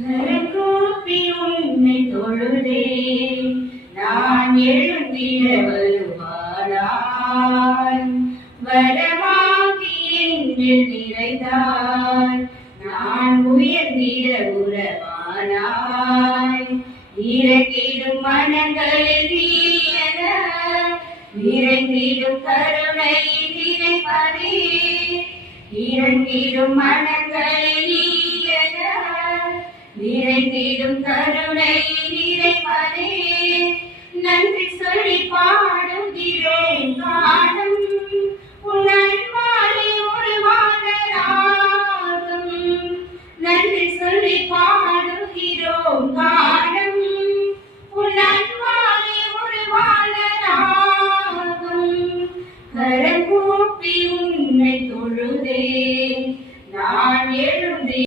கரங்கூப்பி உன்னை தொழுதே நான் எழுந்திட வருவாராய். வரமாகி என்னில் நிறைந்தாய் நான் உயர்ந்திட உறவானாய். இறங்கிடும் மனங்களில் நீயன நிறைந்திடும் கருணை நிறைவரே. இறங்கிடும் மனங்களில் நீயன நிறைந்திடும் கருணை நிறைவரே. நன்றி சொல்லி பாடுகிறேன் காணும் உன் அன்பாலே உருவான ராகம். நன்றி சொல்லி பாடுகிறோம் காணும்